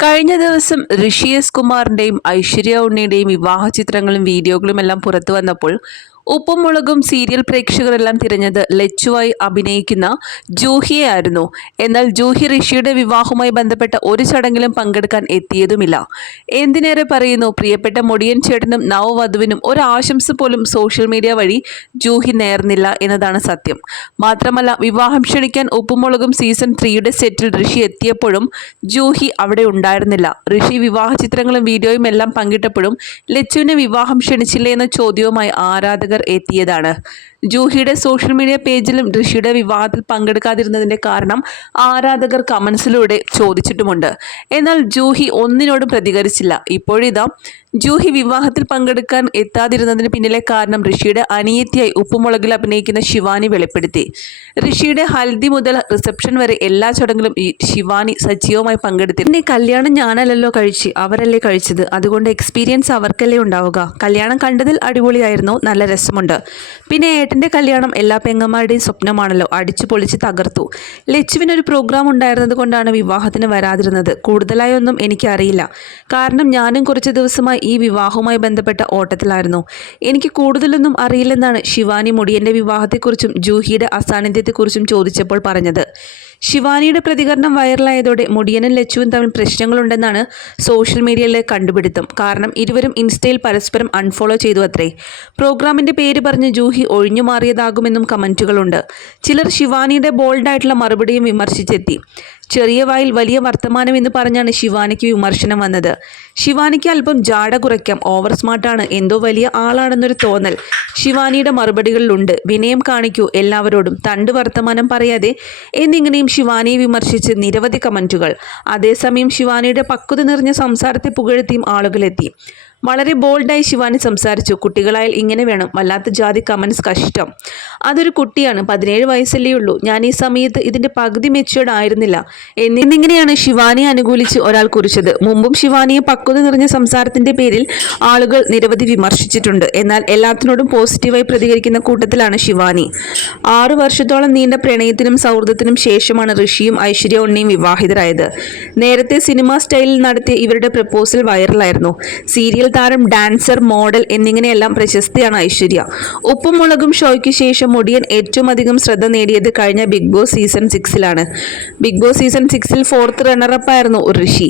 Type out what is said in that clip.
കഴിഞ്ഞ ദിവസം ഋഷി എസ് കുമാറിന്റെയും ഐശ്വര്യ ഉണ്ണിയുടെയും വിവാഹ ചിത്രങ്ങളും വീഡിയോകളും എല്ലാം പുറത്തു വന്നപ്പോൾ ഉപ്പും മുളകും സീരിയൽ പ്രേക്ഷകരെല്ലാം തിരഞ്ഞത് ലച്ചുവായി അഭിനയിക്കുന്ന ജൂഹിയെ ആയിരുന്നു എന്നാൽ ജൂഹി ഋഷിയുടെ വിവാഹവുമായി ബന്ധപ്പെട്ട ഒരു ചടങ്ങിലും പങ്കെടുക്കാൻ എത്തിയതുമില്ല. എന്തിനേറെ പറയുന്നു? പ്രിയപ്പെട്ട മുടിയൻ ചേട്ടനും നവവധുവിനും ഒരു ആശംസ പോലും സോഷ്യൽ മീഡിയ വഴി ജൂഹി നേർന്നില്ല എന്നതാണ് സത്യം. മാത്രമല്ല വിവാഹം ക്ഷണിക്കാൻ ഉപ്പുമുളകും സീസൺ ത്രീയുടെ സെറ്റിൽ ഋഷി എത്തിയപ്പോഴും ജൂഹി അവിടെ ഉണ്ടായിരുന്നില്ല. ഋഷി വിവാഹ ചിത്രങ്ങളും വീഡിയോയും എല്ലാം പങ്കിട്ടപ്പോഴും ലച്ചുവിനെ വിവാഹം ക്ഷണിച്ചില്ലേ എന്ന ചോദ്യവുമായി ആരാധകർ എത്തിയതാണ്. ജൂഹിയുടെ സോഷ്യൽ മീഡിയ പേജിലും ഋഷിയുടെ വിവാഹത്തിൽ പങ്കെടുക്കാതിരുന്നതിന്റെ കാരണം ആരാധകർ കമൻസിലൂടെ ചോദിച്ചിട്ടുമുണ്ട്. എന്നാൽ ജൂഹി ഒന്നിനോടും പ്രതികരിച്ചില്ല. ഇപ്പോഴിതാ ജൂഹി വിവാഹത്തിൽ പങ്കെടുക്കാൻ എത്താതിരുന്നതിന് പിന്നിലെ കാരണം ഋഷിയുടെ അനിയത്തിയായി ഉപ്പുമുളകിൽ അഭിനയിക്കുന്ന ശിവാനി വെളിപ്പെടുത്തി. ഋഷിയുടെ ഹൽദി മുതൽ റിസപ്ഷൻ വരെ എല്ലാ ചടങ്ങിലും ഈ ശിവാനി സജീവമായി പങ്കെടുത്തി പിന്നെ കല്യാണം ഞാനല്ലല്ലോ കഴിച്ച് അവരല്ലേ കഴിച്ചത്. അതുകൊണ്ട് എക്സ്പീരിയൻസ് അവർക്കല്ലേ ഉണ്ടാവുക. കല്യാണം കണ്ടതിൽ അടിപൊളിയായിരുന്നു. നല്ല രസമുണ്ട്. പിന്നെ ഏട്ടന്റെ കല്യാണം എല്ലാ പെങ്ങന്മാരുടെയും സ്വപ്നമാണല്ലോ. അടിച്ചു പൊളിച്ച് തകർത്തു. ലച്ചുവിനൊരു പ്രോഗ്രാം ഉണ്ടായിരുന്നത് കൊണ്ടാണ് വിവാഹത്തിന് വരാതിരുന്നത്. കൂടുതലായി ഒന്നും എനിക്കറിയില്ല. കാരണം ഞാനും കുറച്ച് ദിവസമായി ഈ വിവാഹവുമായി ബന്ധപ്പെട്ട ഓട്ടത്തിലായിരുന്നു. എനിക്ക് കൂടുതലൊന്നും അറിയില്ലെന്നാണ് ശിവാനി മുടിയന്റെ വിവാഹത്തെക്കുറിച്ചും ജൂഹിയുടെ അസാന്നിധ്യത്തെക്കുറിച്ചും ചോദിച്ചപ്പോൾ പറഞ്ഞത്. ശിവാനിയുടെ പ്രതികരണം വൈറലായതോടെ മുടിയനും ലച്ചുവും തമ്മിൽ പ്രശ്നങ്ങളുണ്ടെന്നാണ് സോഷ്യൽ മീഡിയയിലെ കണ്ടുപിടുത്തം. കാരണം ഇരുവരും ഇൻസ്റ്റയിൽ പരസ്പരം അൺഫോളോ ചെയ്തു അത്രേ. പ്രോഗ്രാമിന്റെ പേര് പറഞ്ഞ് ജൂഹി ഒഴിഞ്ഞു മാറിയതാകുമെന്നും കമന്റുകളുണ്ട്. ചിലർ ശിവാനിയുടെ ബോൾഡായിട്ടുള്ള മറുപടിയും വിമർശിച്ചെത്തി. ചെറിയ വായിൽ വലിയ വർത്തമാനം എന്ന് പറഞ്ഞാണ് ശിവാനിക്ക് വിമർശനം വന്നത്. ശിവാനിക്ക് അല്പം ജാട കുറയ്ക്കാം. ഓവർ സ്മാർട്ടാണ് എന്തോ വലിയ ആളാണെന്നൊരു തോന്നൽ. ശിവാനിയുടെ മറുപടികളിലുണ്ട്. വിനയം കാണിക്കൂ എല്ലാവരോടും. തണ്ട് വർത്തമാനം പറയാതെ എന്നിങ്ങനെയും ശിവാനിയെ വിമർശിച്ച് നിരവധി കമന്റുകൾ അതേസമയം ശിവാനിയുടെ പക്വത നിറഞ്ഞ സംസാരത്തെ പുകഴ്ത്തിയും ആളുകളെത്തി വളരെ ബോൾഡായി ശിവാനി സംസാരിച്ചു. കുട്ടികളായാൽ ഇങ്ങനെ വേണം. വല്ലാത്ത ജാതി കമൻസ് കഷ്ടം. അതൊരു കുട്ടിയാണ്. പതിനേഴ് വയസ്സല്ലേ ഉള്ളൂ. ഞാൻ ഈ സമയത്ത് ഇതിന്റെ പകുതി മെച്ചുവേർഡ് ആയിരുന്നില്ല. എന്നിങ്ങനെയാണ് ശിവാനിയെ അനുകൂലിച്ച് ഒരാൾ കുറിച്ചത്. മുമ്പും ശിവാനിയെ പക്വത നിറഞ്ഞ സംസാരത്തിന്റെ പേരിൽ ആളുകൾ നിരവധി വിമർശിച്ചിട്ടുണ്ട്. എന്നാൽ എല്ലാത്തിനോടും പോസിറ്റീവായി പ്രതികരിക്കുന്ന കൂട്ടത്തിലാണ് ശിവാനി. ആറു വർഷത്തോളം നീണ്ട പ്രണയത്തിനും സൗഹൃദത്തിനും ശേഷമാണ് ഋഷിയും ഐശ്വര്യ ഉണ്ണിയും വിവാഹിതരായത്. നേരത്തെ സിനിമാ സ്റ്റൈലിൽ നടത്തിയ ഇവരുടെ പ്രപ്പോസൽ വൈറലായിരുന്നു സീരിയൽ താരം ഡാൻസർ മോഡൽ എന്നിങ്ങനെയെല്ലാം പ്രശസ്തിയാണ് ഐശ്വര്യ. ഉപ്പും മുളകും ഷോയ്ക്ക് ശേഷം മുടിയൻ ഏറ്റവും അധികം ശ്രദ്ധ നേടിയത് കഴിഞ്ഞ ബിഗ് ബോസ് സീസൺ സിക്സിലാണ്. ബിഗ് ബോസ് സീസൺ സിക്സിൽ ഫോർത്ത് റണ്ണറപ്പായിരുന്നു ഋഷി